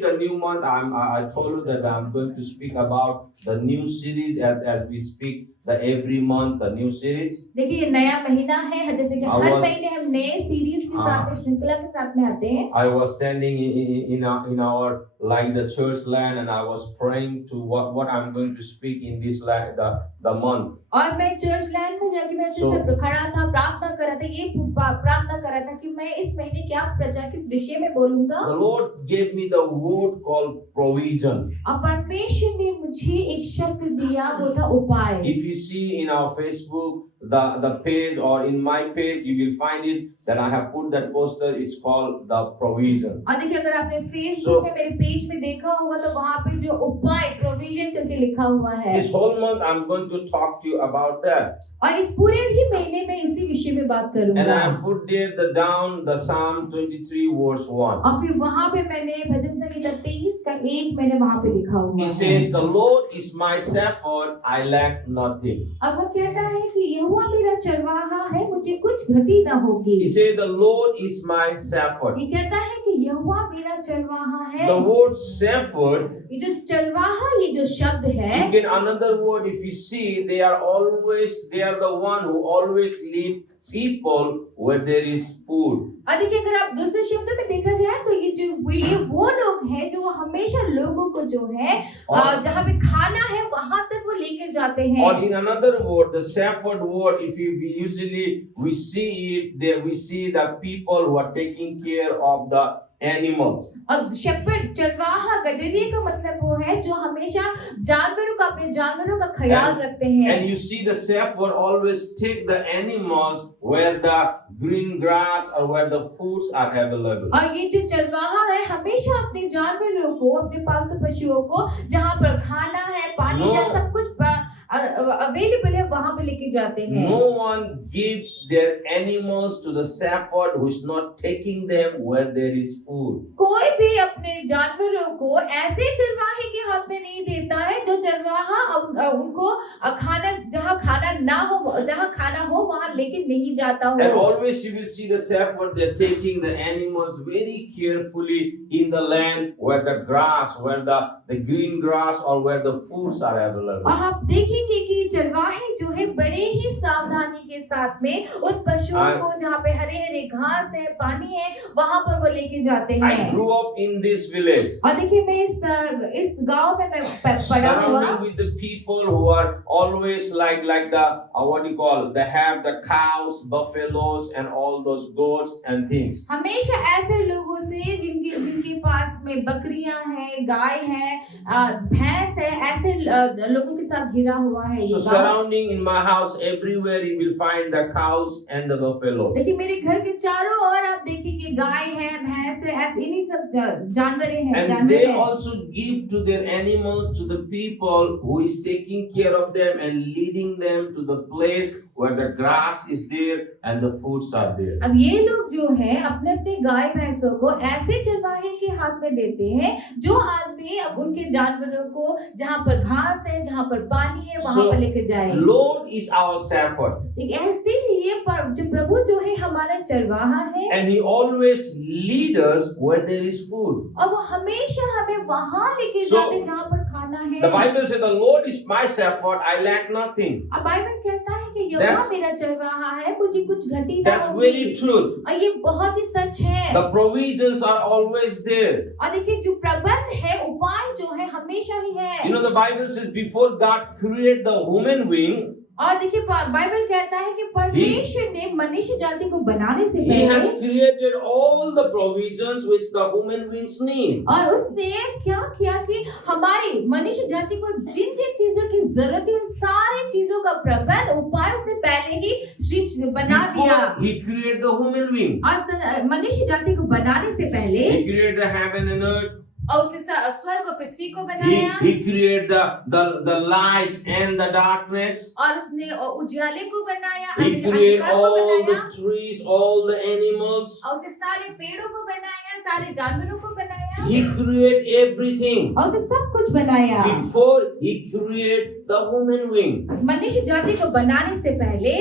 is the new month. I told you that I'm going to speak about the new series as we speak the every month the new series. देखिए ये नया महीना है, जैसे कि हर महीने हम नए सीरीज के साथ में श्रृंखला के साथ में आते हैं. I was standing in our like the church land and I was praying to what I'm going to speak in this land the month. और मैं चर्च लैंड में जाके मैं ऐसे खड़ा था, प्रार्थना कर रहा था, ये प्रार्थना कर रहा था कि मैं इस महीने क्या प्रजा किस विषय में बोलूंगा. The Lord gave me the word called provision. अब परमेश्वर ने मुझे एक शब्द दिया, वो था उपाय. If you see in our Facebook the page or in my page, you will find it that I have put that poster. It's called the provision. और देखिए अगर आपने फेसबुक में मेरे पेज में देखा होगा तो वहाँ पे जो उपाय प्रोविजन करके लिखा हुआ है. This whole month I'm going to talk to you about that. और इस पूरे ही महीने में इसी विषय में बात करूंगा. And I have put there down the Psalm 23 verse 1. और फिर वहाँ पे मैंने भजन संहिता 23 का 1 मैंने वहाँ पे लिखा हुआ है. He says, "The Lord is my shepherd; I lack nothing." अब वो कहता है कि यहोवा मेरा चरवाहा है, मुझे कुछ घटी ना होगी. He says, "The Lord is my shepherd." ये कहता है कि यहोवा मेरा चरवाहा है. The word shepherd, ये जो चरवाहा, ये जो शब्द है, again another word, if you see, they are the one who always lead people where there is food. और देखिए अगर आप दूसरे शब्दों में देखा जाए तो ये वो लोग हैं जो हमेशा लोगों को जो है जहाँ पे खाना है वहां तक वो लेकर जाते हैं. Or in another word, the shepherd word, if we usually we see it there, we see the people who are taking care of the animals. और शेफर्ड चरवाहा गडरिये का मतलब वो है जो हमेशा अपने जानवरों का ख्याल रखते हैं. And you see the shepherd always take the animals where the green grass or where the foods are available. और ये जो चरवाहा है हमेशा अपने जानवरों को, अपने पालतू पशुओं को जहाँ पर खाना है, पानी है, सब कुछ अवेलेबल है वहां पे लेके जाते हैं. No one give their animals to the shepherd who is not taking them where there is food. कोई भी अपने जानवरों को ऐसे चरवाहे के हाथ में नहीं देता है जो चरवाहा उनको खाना जहाँ खाना ना हो, जहाँ खाना हो वहां लेके नहीं जाता हो. And always you will see the shepherd, they're taking the animals very carefully in the land where the grass, where the green grass or where the foods are available. और आप देखेंगे कि चरवाहे जो है बड़े ही सावधानी के साथ में उन पशुओं को जहाँ पे हरे हरे घास है, पानी है, वहाँ पर वो लेके जाते हैं. I grew up in this village. और देखिए मैं इस गांव में मैं पड़ा हुआ. Surrounded with the people who are always like the what do you call? They have the cows, buffaloes, and all those goats and things. हमेशा ऐसे लोगों से जिनके पास में बकरियां हैं, गाय है, भैंस है, ऐसे लोगों के साथ घिरा हुआ है. So surrounding in my house everywhere you will find the cows and the buffalo. देखिए मेरे घर के चारों ओर आप देखेंगे गाय है, भैंस है, ऐसे इन्हीं सब जानवरें हैं. And they also give to their animals to the people who is taking care of them and leading them to the place where the grass is there and the foods are there. अब ये लोग जो है अपने अपने गाय भैंसों को ऐसे चरवाहे के हाथ में देते हैं जो आदमी अब उनके जानवरों को जहाँ पर घास है, जहाँ पर पानी है, वहाँ पर लेके जाए. Lord is our shepherd. ऐसे ही जो प्रभु जो है हमारा चरवाहा है. And he always lead us where there is food. और वो हमेशा हमें वहाँ लेके जाते जहाँ पर खाना है. The Bible says the Lord is my shepherd, I lack nothing. अब बाइबल कहता है कि यहोवा मेरा चरवाहा है, मुझे कुछ घटी ना होगी. That's very true. और ये बहुत ही सच है. The provisions are always there. और देखिए जो प्रबंध है, उपाय जो है हमेशा ही है. You know the Bible says before God created the human being, और देखिए बाइबल कहता है कि परमेश्वर ने मनुष्य जाति को बनाने से He has created all the provisions which the human beings need. और उसने क्या किया कि हमारी मनुष्य जाति को जिन जिन चीजों की जरूरत है उन सारी चीजों का प्रबंध उपाय उसने पहले ही बना दिया. He created the human being. और मनुष्य जाति को बनाने से पहले He created the heaven and earth. और उसने स्वर्ग और पृथ्वी को बनाया. He created the lights and the darkness. और उसने उजाले को बनाया. He created all the trees, all the animals. और उसने सारे पेड़ों को बनाया, सारे जानवरों को बनाया. He created everything. और उसने सब कुछ बनाया. Before he created the human being. मनुष्य जाति को बनाने से पहले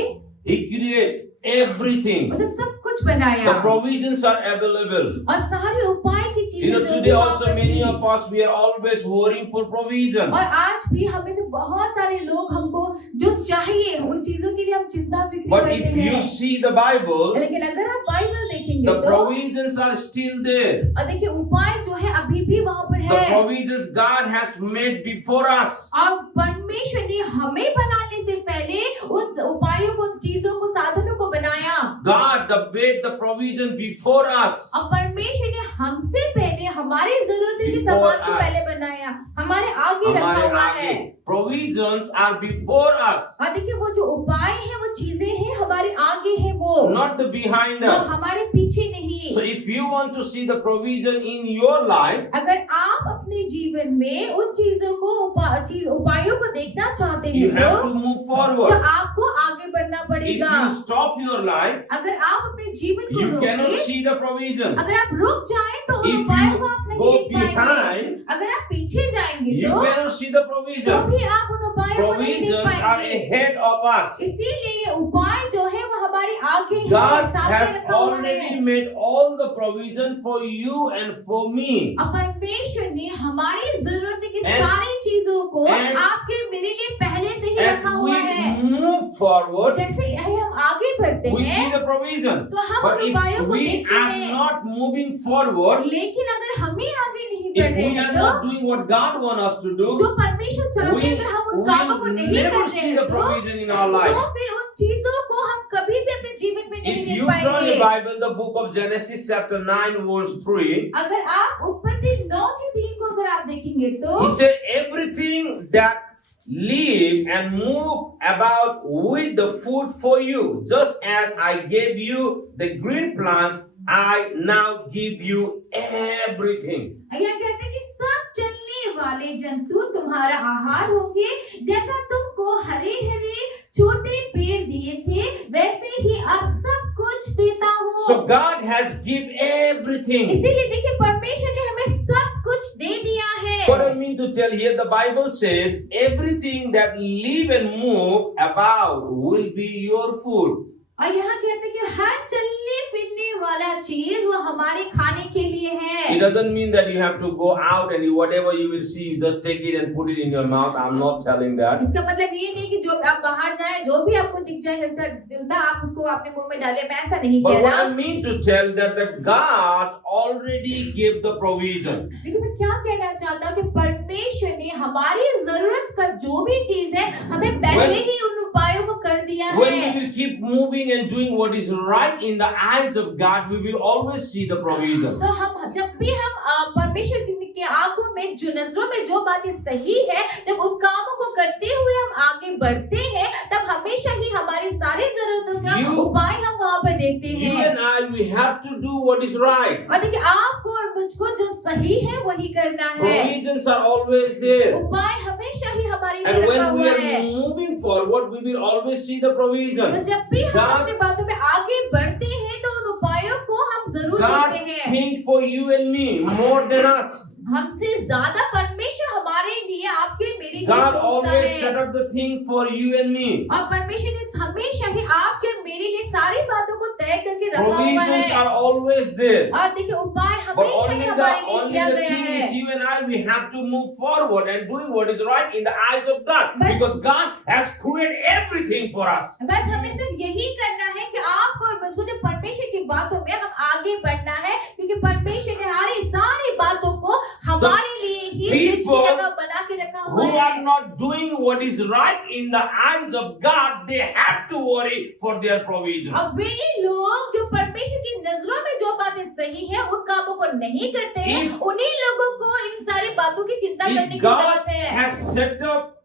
He created everything. उसे सब कुछ कुछ बनाया The provisions are available. और सारे उपाय की You चीजें know, जो today भी वहाँ also पर many थी। of us, we are always worrying for provision. और आज भी हमें से बहुत सारे लोग हमको जो चाहिए उन चीजों के लिए हम चिंता फिक्र But करते if you हैं। see the Bible, लेकिन अगर आप बाइबल देखेंगे the तो provisions are still there. और देखिए उपाय जो है अभी भी वहाँ पर The है। provisions God has made before us. और परमेश्वर ने हमें बनाने से पहले उन उपायों को, उन चीजों को, साधनों को बनाया। God made the provision before us. और परमेश्वर ने हमसे पहले हमारी जरूरतों के Before सामान को us. पहले बनाया, हमारे आगे रखा हमारे हुआ आगे है। provisions are before us, और देखिए वो जो उपाय है, वो चीजें हैं हमारे आगे है, वो not the behind वो us. हमारे पीछे नहीं। So if you want to see the provision in your life, अगर आप अपने जीवन में उन चीजों को उपायों को देखना चाहते you हैं have to तो move forward. आपको आगे बढ़ना If पड़ेगा। you stop your life, अगर आप अपने जीवन को you cannot रोके, see the provision. अगर आप रुक जाएं तो उन If उपायों you को आप नहीं go देख पाएंगे। behind, अगर आप पीछे जाएंगे you तो cannot see the provision. भी आप उन उपायों को नहीं देख Provisions are पाएंगे। ahead of us. इसीलिए ये उपाय जो है वो हमारे आगे है, God सामने has रखा हुआ already है। made all the provision for you and for me. और परमेश्वर ने हमारी जरूरत की As- सारी चीजों को as- आपके मेरे लिए पहले से ही As रखा हुआ है। we move forward, जैसे ही हम आगे बढ़ते we see हैं the provision. तो हम But उन उपायों if को we देखते are हैं। not moving forward, लेकिन अगर हम ही आगे नहीं बढ़ if रहे we हैं are तो not doing what God wants us to do, जो परमेश्वर चाहते हैं we अगर हम उन कामों को will नहीं कर never रहे see हैं the provision in our life. तो फिर उन चीजों को हम कभी भी अपने जीवन में नहीं If देख you turn पाएंगे। the Bible, the book of Genesis chapter 9 verse 3, अगर आप उत्पत्ति 9 के 3 को अगर आप देखेंगे तो he said everything that live and move about with the food for you, just as I gave you the green plants, I now give you everything. यहाँ कहते हैं कि सब चलने वाले जंतु तुम्हारा आहार होंगे, जैसा तुमको हरे हरे छोटे पेड़ दिए थे वैसे ही अब सब कुछ देता हूँ। So God has given everything. इसीलिए देखिए परमेश्वर ने हमें सब कुछ दे दिया है। What I mean to tell here, the Bible says everything that live and move about will be your food. और यहाँ कहते हैं कि हर चलने फिरने वाला चीज वो हमारे खाने के लिए है। It doesn't mean that you have to go out and whatever you will see, you just take it and put it in your mouth. I'm not telling that. इसका मतलब ये नहीं कि जो आप बाहर जाए जो भी आपको दिख जाए हिलता आप उसको अपने मुंह में डाले, मैं ऐसा नहीं But कह what रहा। I mean to tell that God already gave the provision. लेकिन मैं क्या कहना चाहता हूँ कि परमेश्वर ने हमारी जरूरत का जो भी चीज है हमें पहले ही उन उपायों को कर दिया When है। we will keep moving and doing what is right in the eyes of God, we will always see the provision. तो हम जब भी हम परमेश्वर के आंखों में जो नजरों में जो बातें सही है, जब उन कामों को करते हुए हम आगे बढ़ते हैं तब हमेशा ही हमारी सारी जरूरतों का उपाय हम वहाँ पर देखते You हैं। and I, we have to do what is right. और देखिए आपको और मुझको जो सही है वही करना है। Provisions are always there. उपाय हमेशा ही हमारे लिए And रखा when we हुआ are है। moving forward, we will always see the तो provision. जब भी हम God- अपनी बातों में आगे बढ़ते हैं तो उन उपायों को हम जरूर God देखते हैं। think for you and me more than us. हमसे ज्यादा परमेश्वर हमारे लिए आपके मेरे लिए God सोचता always है। set up the thing for you and me. और परमेश्वर ने हमेशा ही आपके और मेरे लिए सारी बातों को तय करके रखा हुआ Provisions है। are always there. और देखिए उपाय But हमेशा ही हमारे लिए only किया the गया thing है। is, you and I, we have to move forward and doing what is right in the eyes of God, But- because God has created everything for us. बस हमें सिर्फ यही करना है कि आपको और मुझको जो परमेश्वर की बातों में हम आगे बढ़ना है, क्योंकि परमेश्वर ने हमारी सारी बातों को हमारे लिए ही people जगह बना के रखा हुआ Who है। are not doing what is right in the eyes of God, they have to worry for their provision. अब वे लोग जो परमेश्वर की नजरों में जो बातें सही है उन कामों को नहीं करते हैं, उन्हीं लोगों को इन सारी बातों की चिंता करने If की God जरूरत है। has set up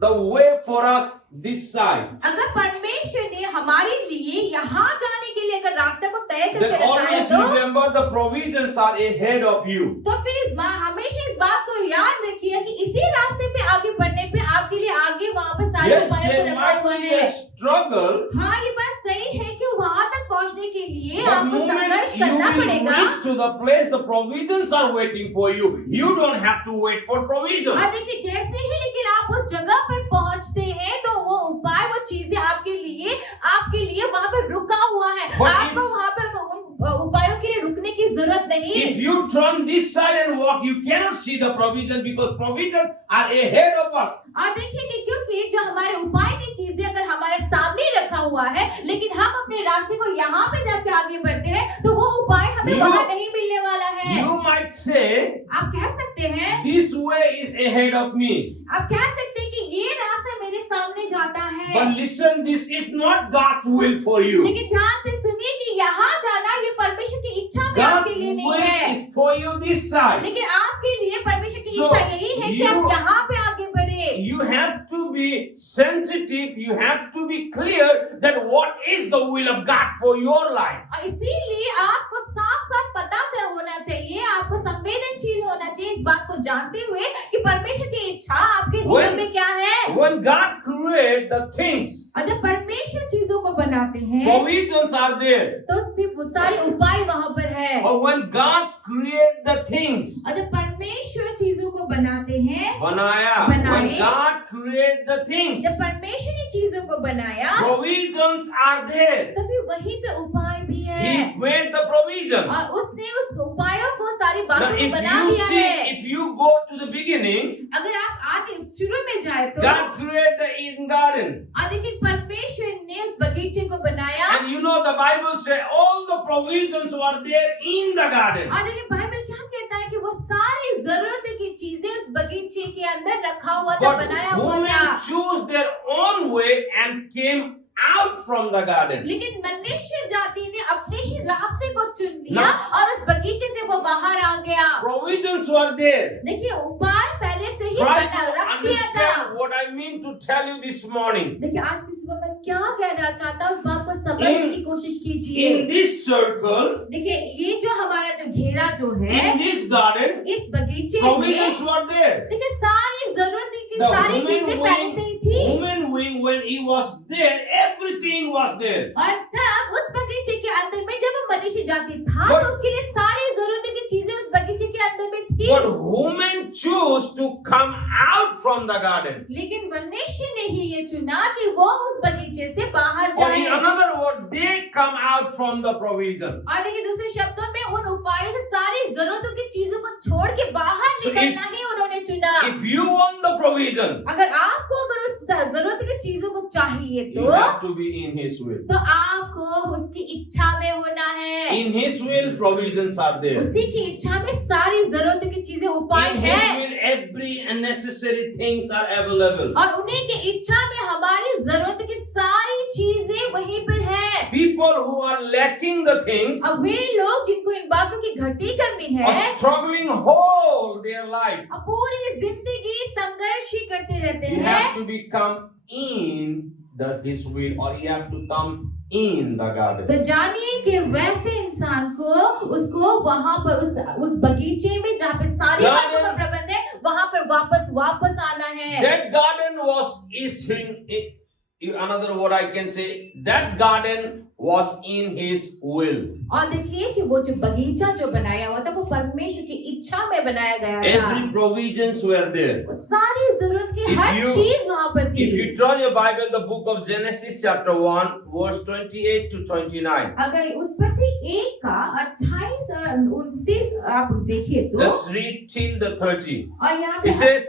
the way for us this side, अगर परमेश्वर ने हमारे लिए यहाँ जाने के लिए अगर रास्ते को तय करके then रखा है always तो remember the provisions are ahead of you. फिर हमेशा इस बात को याद रखिए कि इसी रास्ते पे आगे बढ़ने पे आपके लिए आगे वहाँ पे सारे Yes, उपायों को there रखा might हुआ be है। a struggle, हाँ ये बात सही है कि वहाँ तक पहुँचने के लिए but आपको moment संघर्ष you करना will पड़ेगा। reach to the place, the provisions are waiting for you. You don't have to wait for provision. और देखिए जैसे ही लेकिन आप उस जगह पर पहुँचते हैं तो वो उपाय वो चीजें आपके लिए वहाँ पर रुका हुआ है। But आपको वहाँ पर if you turn this side and walk, you cannot see the provision because provisions are ahead of us. और देखेंगे क्योंकि जो हमारे उपाय की चीजें अगर हमारे सामने रखा हुआ है, लेकिन हम अपने रास्ते को यहाँ पे जाके आगे बढ़ते हैं, तो वो उपाय हमें वहाँ नहीं मिलने वाला है। You might say, आप कह सकते हैं, this way is ahead of me. आप कह सकते हैं कि ये रास्ता मेरे सामने जाता है। But listen, this is not God's will for you. लेकिन ध्यान से सुनिए कि यहाँ जाना ये परमेश्वर की इच्छा भी God's आपके लिए नहीं will है, is for you this side. लेकिन आपके लिए परमेश्वर की So, इच्छा यही है कि आप you- यहाँ पे आगे बढ़े। You have to be sensitive. You have to be clear that what is the will of God for your life. और इसीलिए आपको साफ साफ पता होना चाहिए, आपको संवेदनशील होना चाहिए इस बात को जानते हुए कि परमेश्वर की इच्छा आपके जीवन में क्या है। When God creates the things, और जब परमेश्वर चीजों को बनाते हैं provisions are there. तो फिर वो सारे उपाय वहाँ पर है। Or when God creates the things, और जब परमेश्वर चीजों को बनाते हैं, बनाया. बनाए. When God creates the things, जब परमेश्वर ने चीजों को बनाया, provisions are there. तो फिर वहीं पे उपाय भी है। He made the provision. और उसने उस उपायों को सारी Now, बातों को if बना you दिया see, है। if you go to the beginning, अगर आप आगे शुरू में जाए तो God created the Eden garden. देखिए परमेश्वर ने उस बगीचे को बनाया। And you know the Bible says all the provisions were there in the garden. और देखिए बाइबल क्या कहता है कि वो सारी जरूरत की चीजें उस बगीचे के अंदर रखा हुआ था, But बनाया हुआ था। women choose their own way and came out from the garden. लेकिन मनुष्य जाति ने अपने ही रास्ते को चुन लिया Now- और उस बगीचे से वो बाहर आ गया। Provisions were there. देखिए उपाय पहले से ही Try बना to रख दिया था। understand what I mean to tell you this morning. देखिए आज की सुबह मैं क्या कहना चाहता हूँ उस बात को समझने की कोशिश कीजिए। In this circle, देखिए ये जो हमारा जो घेरा जो है in this garden, इस बगीचे provisions में, were there. देखिए सारी जरूरत की The सारी woman चीजें पहले से ही थी। woman wing, when he was there, everything was there. और तब उस बगीचे के अंदर में जब वो मनुष्य जाति था But- तो उसके लिए सारी जरूरत की चीजें उस बगीचे के अंदर में थी। But women choose to come out from the garden. लेकिन मनुष्य ने ही ये चुना कि वो उस बगीचे से बाहर Or in जाए। another word, they come out from the provision. और देखिए दूसरे शब्दों में उन उपायों से सारी जरूरतों की चीजों को छोड़ के बाहर So निकलना ही उन्होंने चुना। If you want the provision, अगर आपको अगर उस जरूरत की चीजों को चाहिए you have to be in His will. तो आपको उसकी इच्छा में होना है। In His will, provisions are there. उसी की इच्छा में सारी जरूरत की चीजें उपाय In His है। will, every unnecessary things are available. और उन्हीं की इच्छा में हमारी जरूरत की सारी चीजें वहीं पर है। People who are lacking the things अब वे लोग जिनको इन बातों की घटी कमी है, are struggling whole their life. अब पूरी जिंदगी संघर्ष ही करते रहते You हैं। have to become in His will, or you have to come in the garden. तो जानिए कि वैसे इंसान को उसको वहां पर उस बगीचे में जहाँ पे सारी Garden- बातों का प्रबंध है वहां पर वापस आना है। That garden is another word I can say, that garden was in His will. और देखिए कि वो जो बगीचा जो बनाया हुआ था वो परमेश्वर की इच्छा में बनाया गया था। Every provisions were there. वो सारी जरूरत की If हर you- चीज वहां पर थी। If you turn your Bible, the book of Genesis chapter 1 verse 28 to 29. अगर उत्पत्ति 1 का 28 और 29 आप देखें तो Just read till the 30. और यहाँ It पे says,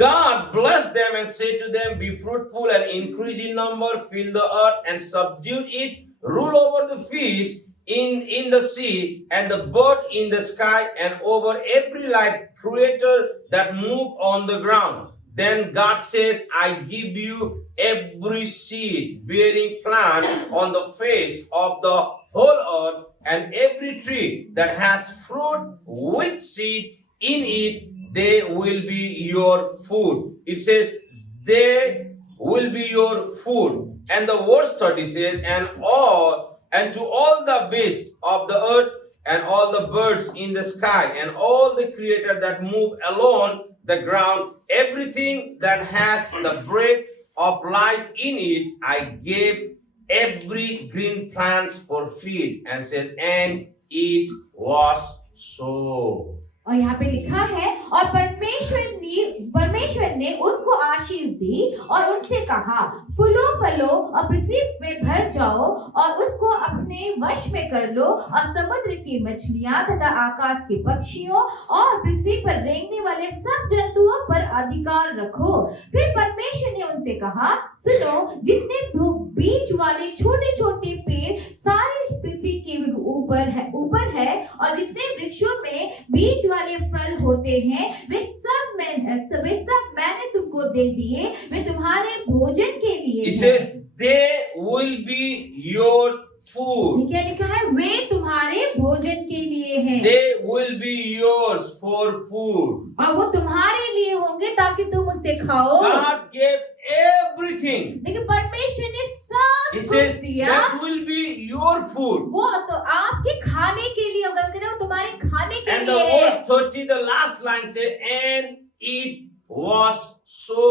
God blessed them and said to them, be fruitful and increase in number, fill the earth and subdue it, rule over the fish in the sea and the bird in the sky and over every live creature that move on the ground. Then God says, I give you every seed bearing plant on the face of the whole earth and every tree that has fruit with seed in it, they will be your food. It says, they will be your food. And the verse 30 says, and to all the beasts of the earth and all the birds in the sky and all the creature that move along the ground, everything that has the breath of life in it, I gave every green plant for feed. And said, and it was so. और यहाँ पे लिखा है, और परमेश्वर ने उनको आशीष दी और उनसे कहा, फूलो फलो और पृथ्वी में भर जाओ और उसको अपने वश में कर लो, और समुद्र की मछलियां तथा आकाश के पक्षियों और पृथ्वी पर रेंगने वाले सब जंतुओं पर अधिकार रखो। फिर परमेश्वर ने उनसे कहा, सुनो, जितने बीज वाले छोटे छोटे पेड़ सारी पृथ्वी के ऊपर है और जितने वृक्षों में बीज वाले फल होते हैं, वे सब मैंने तुमको दे दिए, वे तुम्हारे भोजन के लिए It हैं। says they will be your food. क्या लिखा है? वे तुम्हारे भोजन के लिए हैं, They will be yours for food. और वो तुम्हारे लिए होंगे ताकि तुम उसे खाओ। God gave everything. लेकिन परमेश्वर ने सब He कुछ says दिया, that will be your food. वो तो आपके खाने के लिए होगा, कहते हैं वो तुम्हारे खाने के And the लिए है। verse 30, the last line says, and it was so.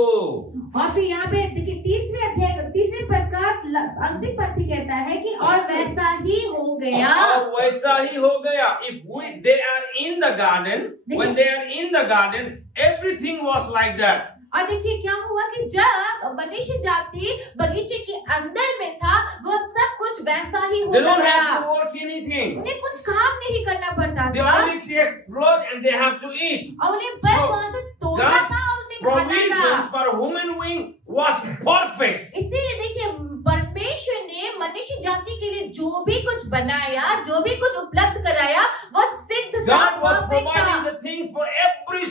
और फिर यहाँ पे देखिए 30वें अध्याय 30वें पद का अंतिम पंक्ति कहता है कि और वैसा ही हो गया। और वैसा ही हो गया. They are in the garden, when they are in the garden, everything was like that. और देखिए क्या हुआ कि जब मनुष्य जाति बगीचे के अंदर में था, वो सब कुछ वैसा ही They होता don't have गया। to work anything. उन्हें कुछ काम नहीं करना पड़ता They था, only take blood and they have to eat. और उन्हें बस So, वहां से तोड़ना God's था और उन्हें खाना Provisions था। for human being was perfect. इसीलिए देखिए परमेश्वर ने मनुष्य जाति के लिए जो भी कुछ बनाया, जो भी कुछ उपलब्ध कराया, वो सिद्ध था, God was perfect था। providing the things for every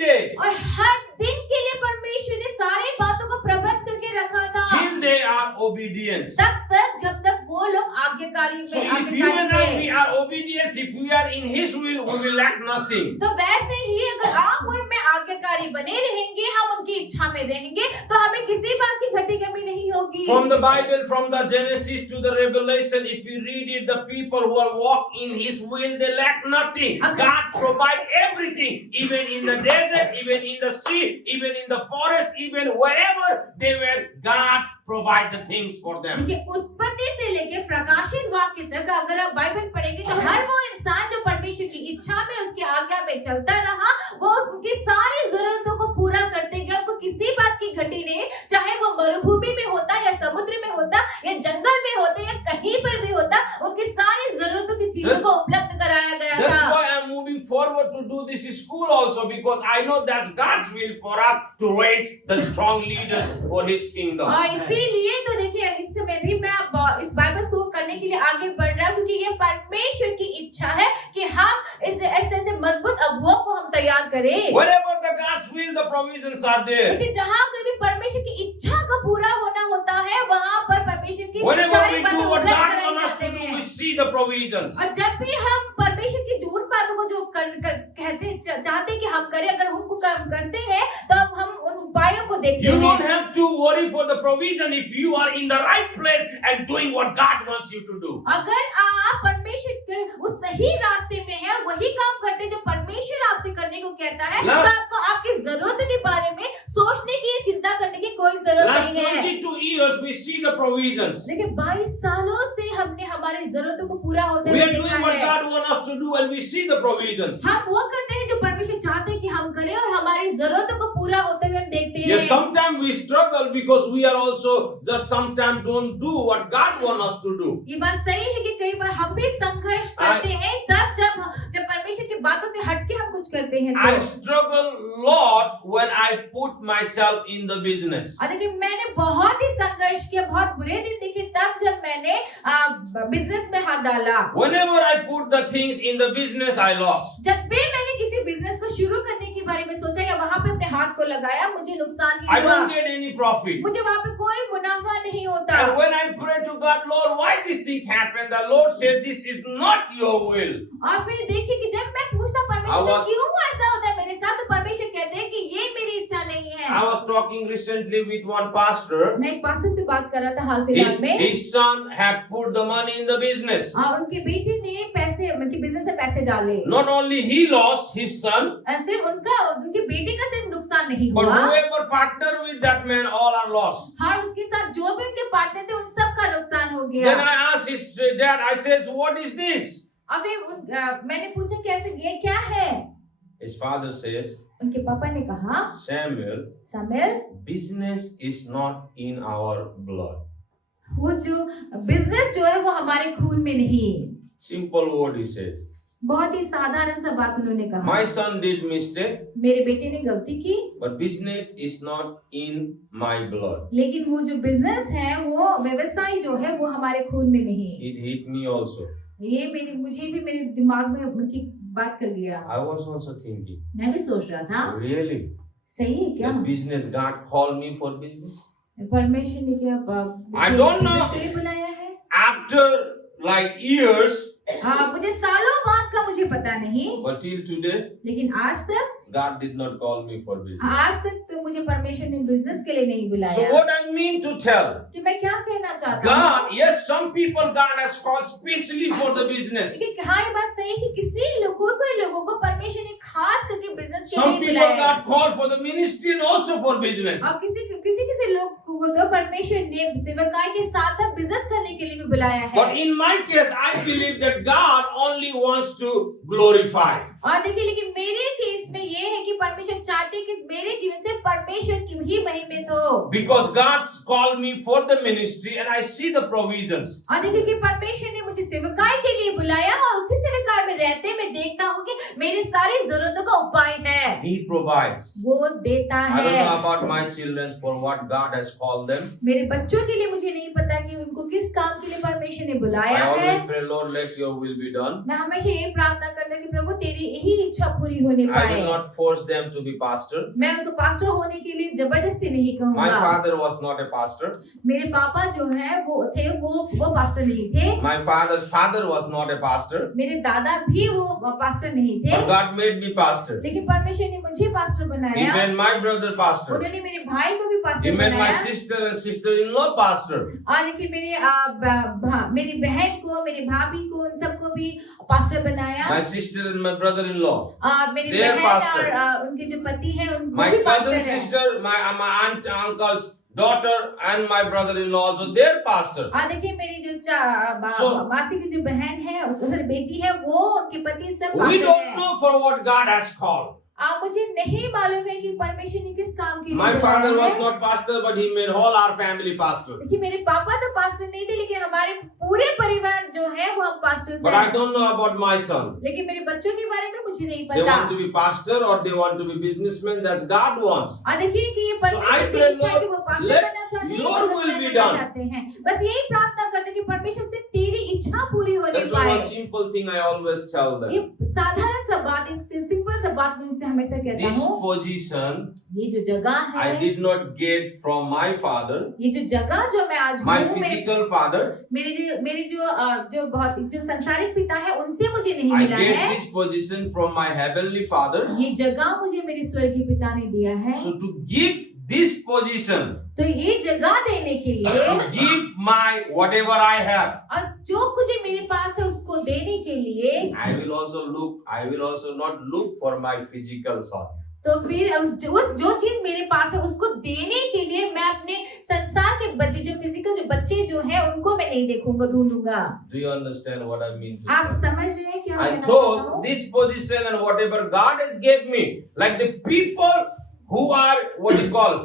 day. और हर दिन के लिए परमेश्वर ने सारी बातों को प्रबंध करके रखा था, Till they are obedient. तब तक जब तक वो लोग आज्ञाकारी So में if you and I, आज्ञाकारी we थे। are obedient, if we are in His will, we will lack nothing. तो वैसे ही अगर आप उनमें आज्ञाकारी बने रहेंगे, हम उनकी इच्छा में रहेंगे, तो हमें किसी बात की घटी कमी नहीं होगी। From the Bible, from the Genesis to the Revelation, if you read it, the people who are walk in His will, they lack nothing. Okay. God provide everything, even in the desert, even in the sea, even in the forest, even wherever they were, God provide the things for them. देखिए उत्पत्ति से लेके प्रकाशित वाक्य तक अगर आप Bible पढ़ेंगे तो हर वो इंसान जो परमेश्वर की इच्छा में उसकी आज्ञा में चलता रहा, वो उनकी सारी जरूरतों को पूरा करते गए। उनको किसी बात की घटी नहीं, चाहे वो मरुभूमि में होता या समुद्र में होता या जंगल में होता या कहीं पर भी होता, उनकी सारी जरूरतों की चीजों को उपलब्ध कराया गया That's था। why I'm moving forward to do this school also, because I know that's God's will for us to raise the strong leaders for His kingdom. और इसीलिए तो देखिए इस समय भी मैं इस बाइबल स्कूल करने के लिए आगे बढ़ रहा हूँ, क्योंकि ये परमेश्वर की इच्छा है कि हम ऐसे मजबूत अगुओं को हम तैयार करें। Wherever the God's will, the provisions are there. लेकिन जहाँ कभी परमेश्वर की इच्छा का पूरा होना होता है, वहाँ पर परमेश्वर की Whenever सारी we बातें do what उपलब्ध God कराई wants us जाते to do, हैं। we see the provisions. और जब भी हम परमेश्वर की झूठ बातों को जो चाहते कि हम करें, अगर उनको करते हैं तो हम उन उपायों को देखते You don't हैं। have to worry for the provision if you are in the right place and doing what God wants you to do. अगर आप परमेश्वर के उस सही रास्ते में हैं और वही काम करते हैं जो परमेश्वर आपसे करने को कहता है, तो आपको आपकी जरूरतों के बारे में सोचने की, चिंता करने की कोई जरूरत Last नहीं है। 22 years we see the provisions. देखिए 22 सालों से हमने हमारी जरूरतों को पूरा होते We हुए are देखा doing what है। God wants us to do and we see the provisions. हम वो करते हैं जो परमेश्वर चाहते हैं कि हम करें और हमारी जरूरतों को पूरा होते हुए हम देखते Yes, हैं। sometimes we struggle because we are also just sometimes don't do what God wants us to do. ये बात सही है कि कई बार हम भी संघर्ष करते हैं, तब जब परमेश्वर की बातों से हटके हम कुछ करते हैं। I struggle lot when I put myself in the business. और देखिए मैंने बहुत ही संघर्ष किया, बहुत बुरे दिन देखे तब जब मैंने बिजनेस में हाथ डाला। Whenever I put the things in the business, I lost. जब भी मैंने किसी बिजनेस को शुरू करने के बारे में सोचा या वहां पे अपने हाथ को लगाया, मुझे नुकसान ही I हुआ। don't get any profit. मुझे वहां पे कोई मुनाफा नहीं होता। And when I pray to God, Lord, why these things happen? The Lord said, this is not your will. और फिर देखिए कि जब मैं पूछता परमेश्वर से क्यों ऐसा होता है मेरे साथ, तो परमेश्वर कहते हैं कि ये मेरी इच्छा नहीं है। I was talking recently with one pastor. मैं एक पास्टर से बात कर रहा था हाल फिलहाल में। His son had put the money in the business. उनके बेटे ने पैसे उनके बिजनेस में पैसे डाले। Not only he lost his son, सिर्फ उनके बेटे का सिर्फ नुकसान नहीं but हुआ, whoever partnered with that man, all are lost. हाँ उसके साथ जो भी उनके पार्टनर थे उन सब का नुकसान हो गया। Then I asked his dad, I says, what is this? और फिर मैंने पूछा कैसे, ये क्या है? His father says, उनके पापा ने कहा, Samuel, Samuel, business is not in our blood. वो जो बिजनेस जो है वो हमारे खून में नहीं। Simple word he says. बहुत ही साधारण सा बात उन्होंने कहा। My son did mistake, मेरे बेटे ने गलती की, but business is not in my blood. लेकिन वो जो बिजनेस है, वो व्यवसाय जो है वो हमारे खून में नहीं। It hit me also. ये मुझे भी मेरे दिमाग में उनकी बात कर गया। I was also thinking, मैं भी सोच रहा था, really? सही है क्या? The business God called me for business? परमेश्वर ने क्या I don't know. बिजनेस के लिए बुलाया है? After like years, मुझे सालों बाद का मुझे पता नहीं, but till today, लेकिन आज तक God did not call me for business. आज तक तो मुझे परमेश्वर ने बिजनेस के लिए नहीं So बुलाया। what I mean to tell, कि मैं क्या कहना चाहता हूँ? God, yes, some people God has called specially for the business. क्योंकि हाँ, ये बात सही है कि कोई लोगों को परमेश्वर ने खास करके बिजनेस के Some लिए people बुलाया है। got called for the ministry and also for business. और किसी लोग को तो परमेश्वर ने सेवकाई के साथ साथ बिजनेस करने के लिए भी बुलाया है। But in my case, I believe that God only wants to glorify. और देखिए, लेकिन मेरे केस में ये है कि परमेश्वर चाहते हैं कि मेरे जीवन से परमेश्वर की ही महिमा हो। Because God's called me for the ministry and I see the provisions. और देखिए कि परमेश्वर ने मुझे सेवकाई के लिए बुलाया और उसी सेवकाई में रहते मैं देखता हूँ कि मेरी सारी जरूरतों का उपाय है। He provides. वो देता I don't है। know about my children for what God has called them. मेरे बच्चों के लिए मुझे नहीं पता कि उनको किस काम के लिए परमेश्वर ने I बुलाया है। always pray, Lord, let your will be done. मैं हमेशा ये प्रार्थना करता हूँ कि प्रभु तेरी यही इच्छा पूरी होने I पाए। will not force them to be pastor. मैं उनको पास्टर होने के लिए जबरदस्ती नहीं My कहूँगा। father was not a pastor. मेरे पापा जो है वो पास्टर नहीं थे। My father's father was not a pastor. मेरे दादा भी वो पास्टर नहीं थे। But God made me pastor. लेकिन परमेश्वर ने मुझे पास्टर He बनाया। made my brother pastor. उन्होंने मेरे भाई को भी He पास्टर made my बनाया। sister and sister-in-law pastor. और देखिए मेरी बहन को, मेरी भाभी को, उन सबको भी पास्टर बनाया। My sister and my brother-in-law. मेरी They are बहन pastor. और उनके जो पति हैं उनको My भी cousin पास्टर है। sister, my aunt, uncle's daughter, and my brother-in-law also, they're pastor. देखिए मेरी जो So- मासी की जो बहन है, उसकी बेटी है, वो उनके पति सब We पास्टर don't हैं। know for what God has called. मुझे नहीं मालूम है कि परमेश्वर ने किस काम के लिए My father बुलाया was है। not pastor, but he made all our family pastor. देखिए मेरे पापा तो पास्टर नहीं थे, लेकिन हमारे पूरे परिवार जो है वो हम पास्टर But हैं। I don't know about my son. लेकिन मेरे बच्चों के बारे में मुझे नहीं They पता। want to be pastor or they want to be businessmen. That's God wants. देखिए कि ये So I परमेश्वर की pray, इच्छा है कि वो Lord, पास्टर let बनना चाहते हैं, your will businessman be बनना done. चाहते हैं। बस यही प्रार्थना करते हैं कि परमेश्वर से तेरी इच्छा पूरी होने That's one पाए। simple thing I always tell them. ये साधारण सा बात, एक सिंपल सा बात मैं उनसे हमेशा कहता This हूँ, position ये जो जगह I है, did not get from my father, ये जो जगह जो मैं आज my हूँ, physical father. मेरे जो संसारिक पिता है उनसे मुझे नहीं I मिला get है। this position from my heavenly father. ये जगह मुझे मेरे स्वर्गीय पिता ने दिया है। So to give this position, तो ये जगह देने के लिए to give my whatever I have, और जो कुछ मेरे पास है उसको देने के लिए, I will also not look for my physical son. तो फिर जो चीज मेरे पास है उसको देने के लिए मैं अपने संसार के बच्चे, जो फिजिकल जो बच्चे जो हैं उनको मैं नहीं देखूंगा, ढूंढूंगा। Do you understand what I mean to आप say? समझ रहे हैं क्या I मैं told कहता हूँ? this position and whatever God has gave me, like the people who are what you call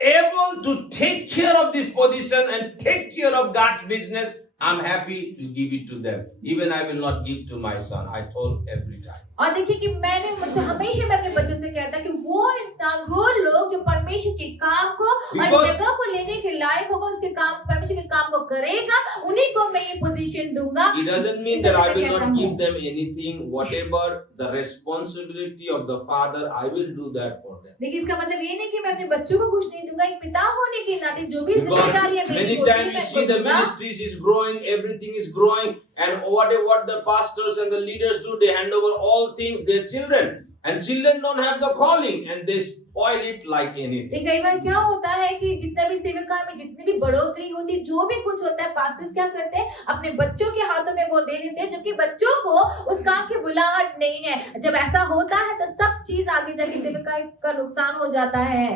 able to take care of this position and take care of God's business, I'm happy to give it to them. Even I will not give to my son. I told every time. और देखिए कि हमेशा मैं अपने बच्चों से कहता कि वो इंसान, वो लोग जो परमेश्वर के काम को और Because- जगह को लेने के लायक होगा, उसके काम, परमेश्वर के काम को करेगा, उन्हीं को मैं ये पोजीशन दूंगा। It doesn't mean that I will not give them anything. Whatever the responsibility of the father, I will do that for them. देखिए इसका मतलब ये नहीं कि मैं अपने बच्चों को कुछ नहीं दूंगा। एक पिता होने के नाते जो भी Because जिम्मेदारियां मेरी many होती है times you मैं see उनको the दूंगा। ministries is growing, everything is growing, and what the pastors and the leaders do, they hand over all things their children, and children don't have the calling, and they spoil it like anything. कई बार क्या होता है कि जितना भी सेवकाई में जितनी भी बढ़ोतरी होती, जो भी कुछ होता है, पास्टर्स क्या करते हैं, अपने बच्चों के हाथों में वो दे देते हैं, जबकि बच्चों को उस काम की बुलाहट नहीं है। जब ऐसा होता है तो सब चीज आगे जाके सेवकाई का नुकसान हो जाता है।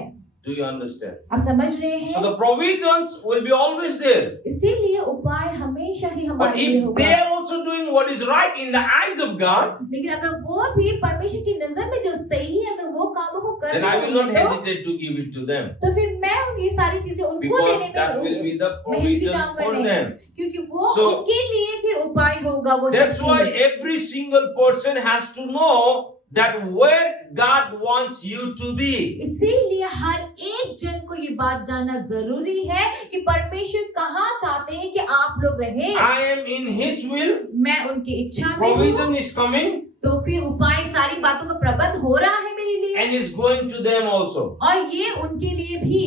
Do you understand? आप समझ रहे So हैं? the provisions will be always there. इसीलिए उपाय हमेशा ही But हमारे लिए if they होगा। are also doing what is right in the eyes of God, लेकिन अगर वो भी परमेश्वर की नजर में जो सही है, अगर वो कामों को कर then रहे I will not हैं hesitate to give it to them. तो फिर मैं ये सारी चीजें उनको Because देने that will में be the मैं provision हिचकिचाऊंगा for नहीं, them. क्योंकि वो So- उनके लिए फिर उपाय होगा वो सब That's why चीज। every single person has to know that where God wants you to be. इसीलिए हर एक जन को ये बात जानना जरूरी है कि परमेश्वर कहाँ चाहते हैं कि आप लोग रहें। I am in His will. मैं उनकी इच्छा में हूँ, Provision is coming तो फिर उपाय सारी बातों का प्रबंध हो रहा है मेरे लिए, and it's going to them also. और ये उनके लिए भी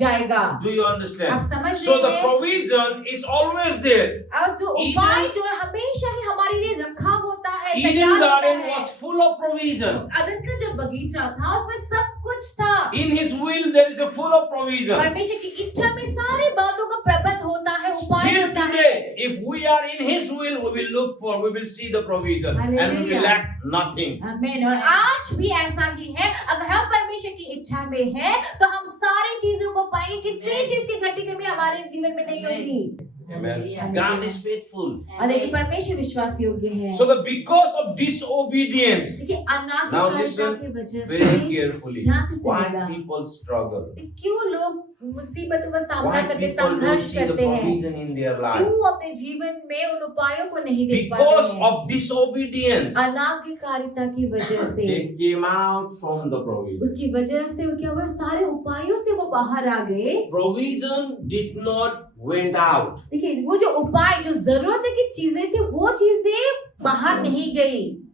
जाएगा। Do you आप understand? समझ So the रहे हैं? provision is always there. और जो उपाय जो हमेशा ही हमारे लिए रखा होता है, Eden तैयार होता garden है। was full of provision. अदन का जब बगीचा था उसमें सब कुछ था। In His will there is a full of provision. परमेश्वर की इच्छा में सारी बातों का प्रबंध होता है, उपाय Still होता है। today, if we are in His will, we will see the provision and we will Hallelujah. lack nothing. आमीन। और आज भी ऐसा ही है, अगर हम परमेश्वर की इच्छा में हैं, तो हम सारी चीजों को पाएंगे, किसी चीज की घटी कमी हमारे जीवन में नहीं होगी। Amen. God is faithful. और देखिए परमेश्वर विश्वास योग्य है। So that because of disobedience, देखिए अनाज्ञाकारिता now listen की वजह very से carefully. ध्यान से Why सुनिएगा। people struggle? क्यों लोग मुसीबतों का सामना Why करते, people don't संघर्ष see the करते हैं? provision in their life? क्यों अपने जीवन में उन उपायों को नहीं देख पाते Because हैं? of disobedience, अनाज्ञाकारिता की वजह से, they came out from the provision. उसकी वजह से वो क्या हुआ, सारे उपायों से वो बाहर आ गए। Provision did not went out. देखिए वो जो उपाय, जो जरूरत की चीजें थी, वो चीजें बाहर नहीं गई,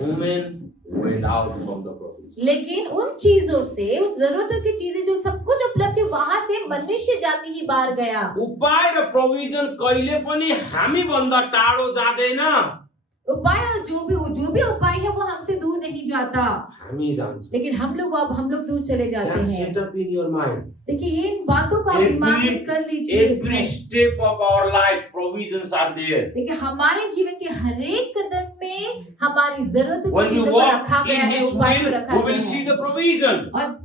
Women went out from the provision. लेकिन उन चीजों से, उस जरूरत की चीजें जो सब कुछ उपलब्ध थी, वहां से मनुष्य जाति ही बाहर गया। उपाय र प्रोभिजन कहिले पनि हामी भन्दा टाढो जाँदैन, उपाय जो भी उपाय है वो हमसे दूर नहीं जाता, हामी जान्छौँ. लेकिन हम लोग दूर चले जाते That हैं। set up in your mind. देखिए ये इन बातों को आप दिमाग में कर लीजिए। Every step of our life, provisions are there. देखिए हमारे जीवन के हर एक कदम में हमारी जरूरत When की we चीजों को walk रखा in गया है, His उपाय को will, रखा we गया will see है। the provision. और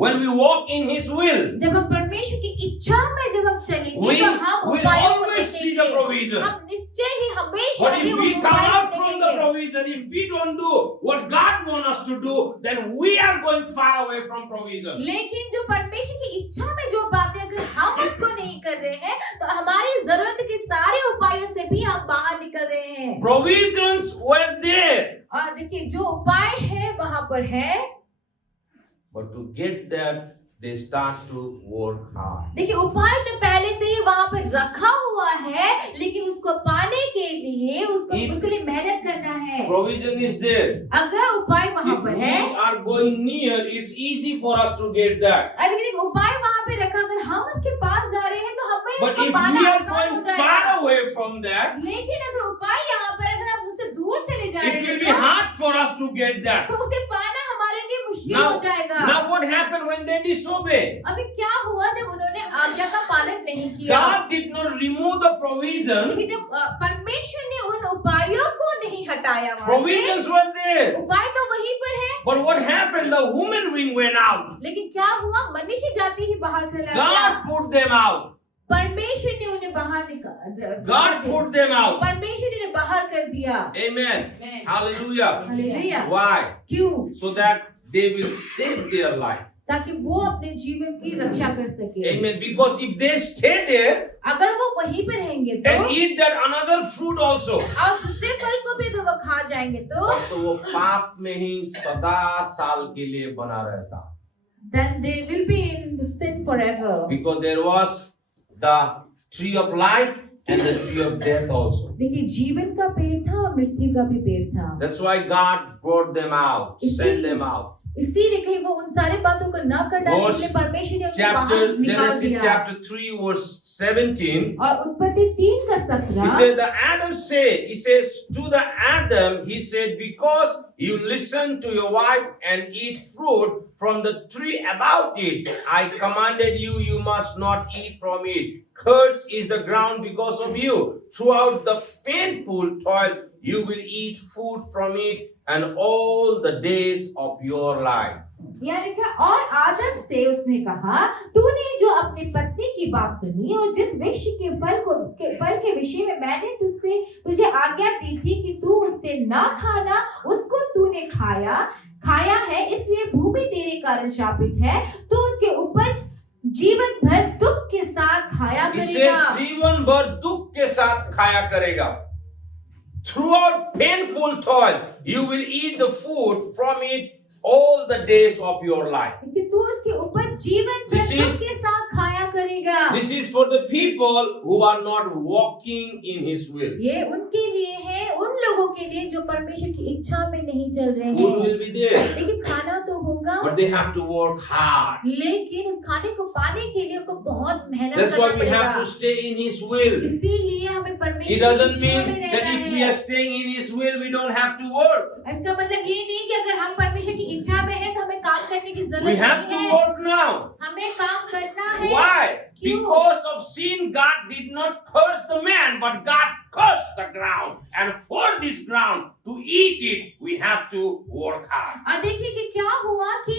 When we walk in His will, जब हम परमेश्वर की इच्छा में जब हम चलेंगे we तो हम will उपायों को always see the देखेंगे। provision. हम निश्चय ही हमेशा But ही if उस we come उपाय out को from the देखेंगे। provision, if we don't do what God wants us to do, then we are going far away from provision. लेकिन जो परमेश्वर की इच्छा में जो बातें अगर हम उसको नहीं कर रहे हैं, तो हमारी जरूरत के सारे उपायों से भी हम बाहर निकल रहे हैं। Provisions were there, और देखिए जो उपाय है वहां पर है, but to get that, they start to work hard. देखिए उपाय तो पहले से ही वहां पर रखा हुआ है, लेकिन उसको पाने के लिए उसके लिए मेहनत करना है। Provision is there. अगर उपाय वहां If पर we है, are going near, it's easy for us to get that. लेकिन उपाय वहां पे रखा, अगर हम उसके पास जा रहे हैं तो हमें But उसको if पाना we are आसान हो going जाएगा। far away from that, लेकिन अगर उपाय यहाँ पर अगर हम उससे दूर चले जा रहे it will हैं be hard for us to get that. तो उसे पाना हमारे लिए मुश्किल Now- हो जाएगा। Now what happened when they disobey? अभी क्या हुआ जब उन्होंने आज्ञा का पालन नहीं किया? God did not remove the provision. लेकिन जब परमेश्वर ने उन उपायों को नहीं हटाया वहां से, Provisions were there. उपाय तो वहीं पर है, But what happened? The human wing went out. लेकिन क्या हुआ, मनुष्य जाति ही बाहर चला गया। God put them out. परमेश्वर ने उन्हें बाहर निकाल, God put them out. परमेश्वर ने बाहर कर दिया। Amen. Hallelujah. हालेलुया। Why? क्यों? So that they will save their life. ताकि वो अपने जीवन की रक्षा कर सके। Amen. Because if they stay there अगर वो वहीं पर रहेंगे तो, and eat that another fruit also, और दूसरे फल को भी अगर वो खा जाएंगे तो वो पाप में ही सदा साल के लिए बना रहता. then they will be in the sin forever. Because there was the tree of life and the tree of death also. देखिए जीवन का पेड़ था और मृत्यु का भी पेड़ था। That's why God brought them out, sent them out. इसीलिए कहीं वो उन सारी बातों को न कर डाले, Verse इसलिए परमेश्वर ने उनको बाहर निकाल Genesis दिया। chapter 3 verse 17. और उत्पत्ति 3 का 17, He said, he says to the Adam, he said, because you listen to your wife and eat fruit from the tree about it, I commanded you, you must not eat from it. Cursed is the ground because of you. Throughout the painful toil, you will eat food from it and all the days of your life. यानी क्या, और आदम से उसने कहा, तूने जो अपनी पत्नी की बात सुनी और जिस वृक्ष के फल के विषय में मैंने तुझे आज्ञा दी थी कि तू उससे ना खाना, उसको तूने खाया है, इसलिए भूमि तेरे कारण शापित है। तो उसके उपज जीवन भर दुख के साथ खाया इसे करेगा। जीवन भर दुख के साथ खाया करेगा। Throughout painful toil, you will eat the food from it all the days of your life. कि तू उसके ऊपर जीवन भर This दुख is- के साथ खाया करेगा। This is for the people who are not walking in His will. ये उनके लिए है, उन लोगों के लिए जो परमेश्वर की इच्छा में नहीं चल रहे Food हैं। will be there, लेकिन खाना तो होगा, but they have to work hard. लेकिन उस खाने को पाने के लिए उनको बहुत मेहनत That's करना why we have पड़ेगा। to stay in His will. इसीलिए हमें It परमेश्वर की doesn't इच्छा में mean that रहना if we are है। staying in His will, we don't have to work. इसका मतलब ये नहीं कि अगर हम परमेश्वर की इच्छा में हैं तो हमें काम करने की We जरूरत have to नहीं है। work now. हमें काम करना है। Why? क्यों? Because of sin, God did not curse the man, but God cursed the ground. And for this ground to eat it, we have to work hard. और देखिए कि क्या हुआ कि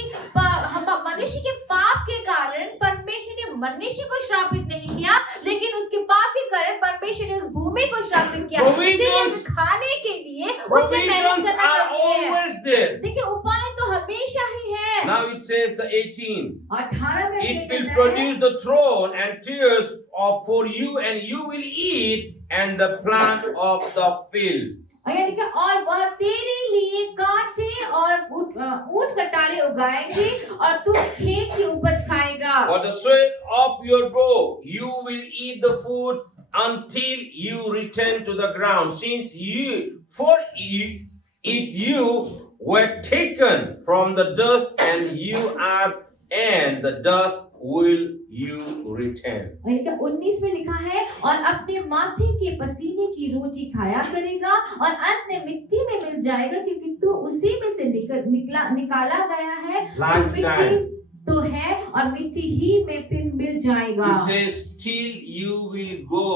हम मनुष्य के पाप के कारण परमेश्वर ने मनुष्य को श्रापित नहीं किया, लेकिन उसके पाप के कारण परमेश्वर ने उस भूमि को श्रापित किया। इसीलिए उस खाने के लिए उसने मेहनत Provisions करना are जरूरी है। always there. देखिए उपाय तो हमेशा ही है। Now it says the 18. 18 में It ये will कहना है, produce the throne and tears for you, and you will eat, and the plant of the field. यानी कि और वह तेरे लिए कांटे और ऊंट कटारे उगाएंगे और तू खेत की उपज खाएगा। For the sweat of your brow, you will eat the food until you return to the ground, since you were taken from the dust, and you are, and the dust will you return. 19 में लिखा है, और अपने माथे के पसीने की रोटी खाया करेगा और अंत में मिट्टी में मिल जाएगा, क्योंकि तू उसी में से निकाला गया है। तू Lifetime. मिट्टी तो है और मिट्टी ही में फिर मिल जाएगा। He says, till you will go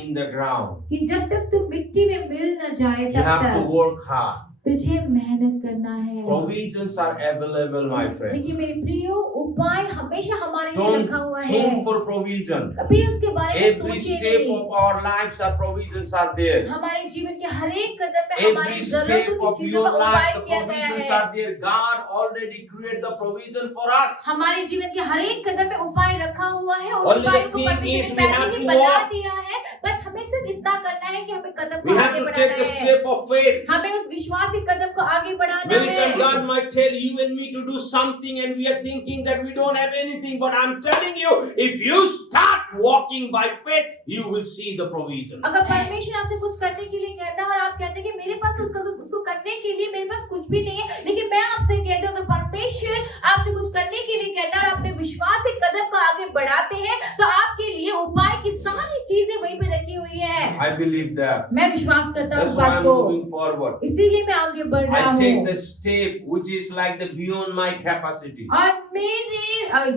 in the ground. कि जब तक तू मिट्टी में मिल न जाए You have तब to तक work hard. तुझे मेहनत करना है। Provisions are available, my friends. देखिए मेरे प्रियो, उपाय हमेशा हमारे लिए Don't रखा हुआ है। think for provision. कभी उसके बारे में Every सोचिए step नहीं। of our lives, our provisions are there. हमारे जीवन के हर एक कदम में हमारी Every जरूरतों step की of चीजों your का उपाय life, the किया गया provisions है। are there. God already created the provision for us. हमारे जीवन के हर एक कदम में उपाय रखा हुआ है और Only the उपायों को thing परमेश्वर is ने we पहले have ही to बता walk. दिया है। बस हमें सिर्फ इतना करना है कि हमें कदम We को have आगे to बढ़ाना take the है। step of faith. हमें उस विश्वासी कदम को आगे बढ़ाना Many है। times God might tell you and me to do something, and we are thinking that we don't have anything. But I'm telling you, if you start walking by faith, you will see the provision. अगर परमेश्वर आपसे कुछ करने के लिए कहता है और आप कहते हैं कि मेरे पास उसको करने के लिए मेरे पास कुछ भी नहीं है, लेकिन मैं आपसे कहती हूँ, अगर परमेश्वर आपसे कुछ करने के लिए कहता है और अपने विश्वास के कदम को आगे बढ़ाते हैं, तो आपके लिए उपाय की सारी चीजें वहीं पे रखी हुई है। I believe that. मैं विश्वास करता हूँ That's इस why बात I'm को, moving forward. इसीलिए मैं आगे बढ़ रहा I take हूँ। the step which is like the beyond my capacity. और मेरे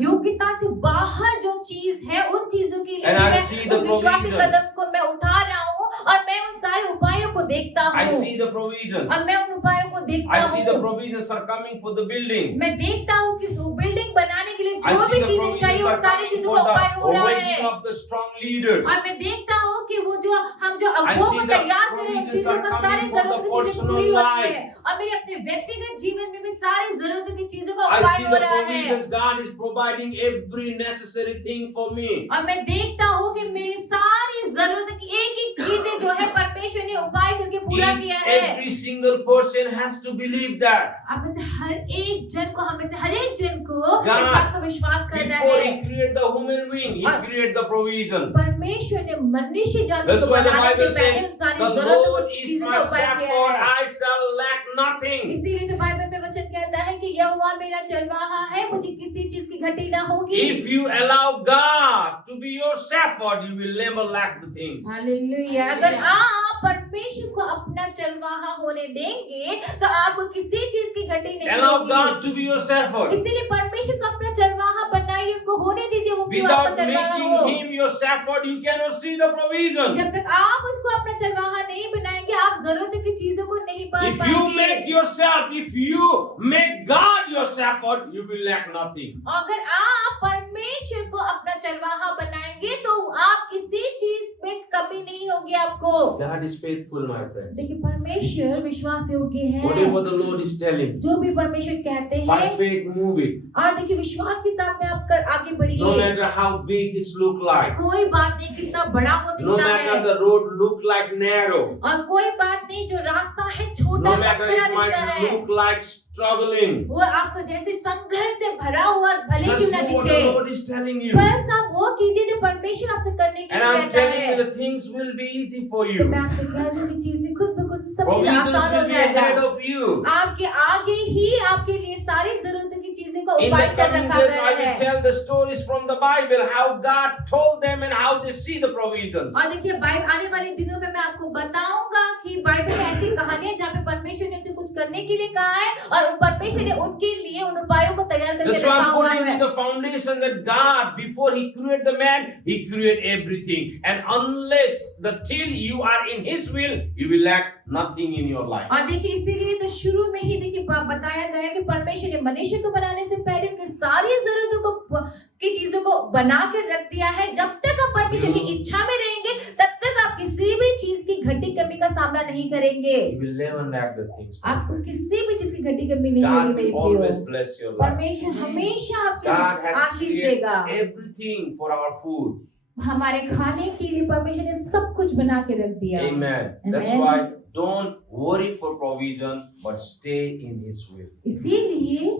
योग्यता से बाहर जो चीज है, उन चीजों के लिए And I मैं see the उस विश्वासी provisions. कदम को मैं उठा रहा हूँ और मैं उन सारे उपायों को देखता I हूँ see the provisions. और मैं उन उपायों को देखता I see the हूँ। provisions are coming for the building. मैं देखता हूँ कि बिल्डिंग बनाने के लिए I जो see भी the चीजें चाहिए provisions वो are सारी coming चीजों for का उपाय हो the रहा raising है। up the strong leaders. और मैं देखता हूँ कि वो जो हम जो I अगुओं see को the तैयार कर रहे हैं, provisions चीजों are का coming सारी for the जरूरत की चीजें personal पूरी हो रही life. है और मेरे अपने व्यक्तिगत जीवन में भी सारी जरूरतों की चीजों का I उपाय see हो the रहा है। provisions. God is providing every necessary thing for me. और मैं देखता हूँ कि मेरी सारी जरूरत की एक एक चीजें जो है परमेश्वर ने उपाय करके पूरा किया है। Every single person has to believe that. आप में से हर एक जन को, हम में से हर एक जन को God, इस बात को विश्वास करना Before है। He created the human being, He created the provision. परमेश्वर ने मनुष्य जाति That's को why the बनाने से Bible पहले says, उन सारी the जरूरतों Lord की is चीजों my का उपाय किया shepherd, है। I shall lack nothing. इसीलिए तो बाइबल में वचन कहता है कि यहोवा मेरा चरवाहा है, मुझे किसी चीज की घटी ना होगी। If you allow God to be your shepherd, you will never lack the things. Hallelujah. अगर आप परमेश्वर को अपना चरवाहा होने देंगे तो आपको किसी चीज की घटी नहीं Allow होगी। God to be your shepherd. इसीलिए परमेश्वर को अपना चरवाहा बनाइए, उनको होने दीजिए, वो भी आपका Without चरवाहा making हो। Him your shepherd, you cannot see the provision. जब तक आप उसको अपना चरवाहा नहीं बनाएंगे, आप जरूरत की चीजों को नहीं पा If you पाएंगे। make yourself, if you make God your shepherd, you will lack nothing. अगर आप परमेश्वर को अपना चरवाहा बनाएंगे तो आप किसी चीज में कमी नहीं होगी आपको। God is faithful, my friends. देखिए परमेश्वर विश्वास योग्य है। Whatever the Lord is telling, जो भी परमेश्वर कहते by हैं faith move it. और देखिए विश्वास के साथ में आप आगे No बढ़िए। matter how big it look like, कोई बात नहीं कितना बड़ा वो no दिखता matter है, the road look like narrow, और कोई बात नहीं जो रास्ता है no छोटा सा matter बड़ा it दिखता might है, look like struggling, वो आपको जैसे संघर्ष से भरा हुआ भले just क्यों do ना what दिखे, the Lord is telling you. बस आप वो कीजिए जो परमेश्वर आपसे करने के And लिए I'm कहता telling you, है। the things will be easy for तो you. मैं आपसे कह दूं कि चीजें खुद ब खुद सब चीज Provisions आसान हो will be ahead जाएगा। of you. आपके आगे ही आपके लिए सारी जरूरतों की चीजें का In the उपाय कर coming रखा days, गया I will है। tell the stories from the Bible, how God told them and how they see the provisions. और देखिए बाइबल आने वाले दिनों में मैं आपको बताऊंगा कि बाइबल में ऐसी कहानियां जहाँ पे परमेश्वर ने उनसे कुछ करने के लिए कहा है और परमेश्वर ने उनके लिए उन उपायों को तैयार करके That's why रखा I'm हुआ putting है। in the foundation that God, before He created the man, He created everything. And unless till you are in His will, you will lack nothing in your life. और देखिए इसीलिए तो शुरू में ही देखिए बताया गया है कि परमेश्वर ने मनुष्य को बनाने से पहले उनकी सारी जरूरतों को की चीजों को बना के रख दिया है। जब तक आप परमेश्वर की इच्छा में रहेंगे तब तक आप किसी भी चीज की घटी कमी का सामना नहीं करेंगे। You will never lack the things. आपको किसी भी चीज की घटी कमी नहीं होगी God मेरे will always प्रियो। bless your life. परमेश्वर हमेशा God आपको has आशीष created देगा। everything for our food. हमारे खाने के लिए परमेश्वर ने सब कुछ बना के रख दिया। Amen. That's Amen. why don't worry for provision, but stay in His will. इसीलिए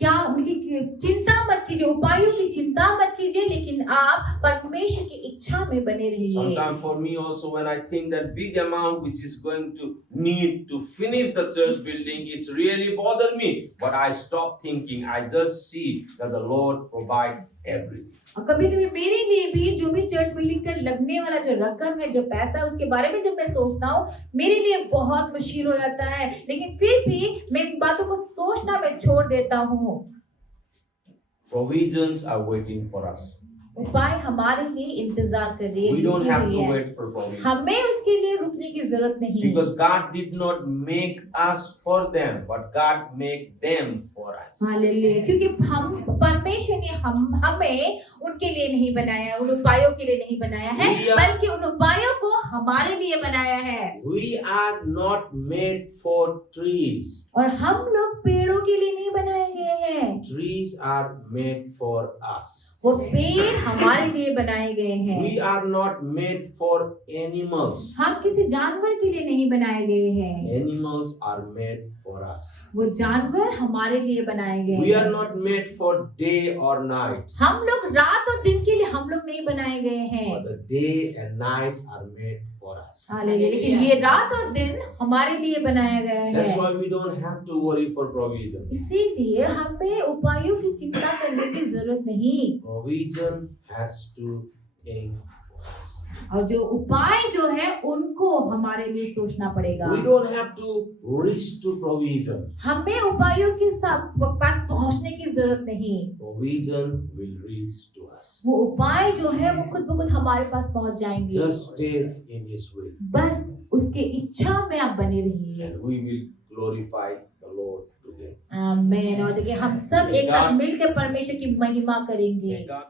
क्या उनकी चिंता मत कीजिए, उपायों की चिंता मत कीजिए, लेकिन आप परमेश्वर की इच्छा में बने रहिए। Sometimes for me also, when I think that big amount which is going to need to finish the church building, it's really bothered me. But I stop thinking. I just see that the Lord provide everything. और कभी-कभी मेरे लिए भी जो भी church building का लगने वाला जो रकम है, जो पैसा, उसके बारे में जब मैं सोचता हूँ, मेरे लिए बहुत मुश्किल हो जाता है। लेकिन फिर भी मैं इन बातों को सोचना मैं छोड़ देता हूँ। Provisions are waiting for us. उपाय हमारे लिए इंतजार कर रही है। We don't रुकी have हुई to है। wait for provision. हमें उसके लिए रुकने की जरूरत नहीं। Because God did not make us for them, but God made them for us. Hallelujah. क्योंकि हम परमेश्वर ने हमें उनके लिए नहीं बनाया, उन उपायों के लिए नहीं बनाया है, बल्कि उन उपायों को हमारे लिए बनाया है। We are not made for trees. और हम लोग पेड़ों के लिए नहीं बनाए गए हैं। Trees are made for us. वो पेड़ हमारे लिए बनाए गए हैं। We are not made for animals. हम किसी जानवर के लिए नहीं बनाए गए हैं। Animals are made for us. वो जानवर हमारे लिए बनाए गए We हैं। are not made for day or night. हम लोग रात और दिन के लिए हम लोग नहीं बनाए गए हैं। But the day and nights are made for us. Hallelujah. लेकिन ये रात और दिन हमारे लिए बनाया गया That's है। why we don't have to worry for provision. इसीलिए हमें उपायों की चिंता करने की जरूरत नहीं। Provision has to think for us. और जो उपाय जो है उनको हमारे लिए सोचना पड़ेगा। We don't have to reach to provision. हमें उपायों के पास पहुंचने की जरूरत नहीं। Provision will reach to us. वो उपाय जो है वो खुद ब खुद हमारे पास पहुंच जाएंगे। Just stay in His will, बस उसके इच्छा में आप बने रहिए। and we will glorify the Lord together. आमीन। और देखिए हम सब एक साथ मिलकर परमेश्वर की महिमा करेंगे। May God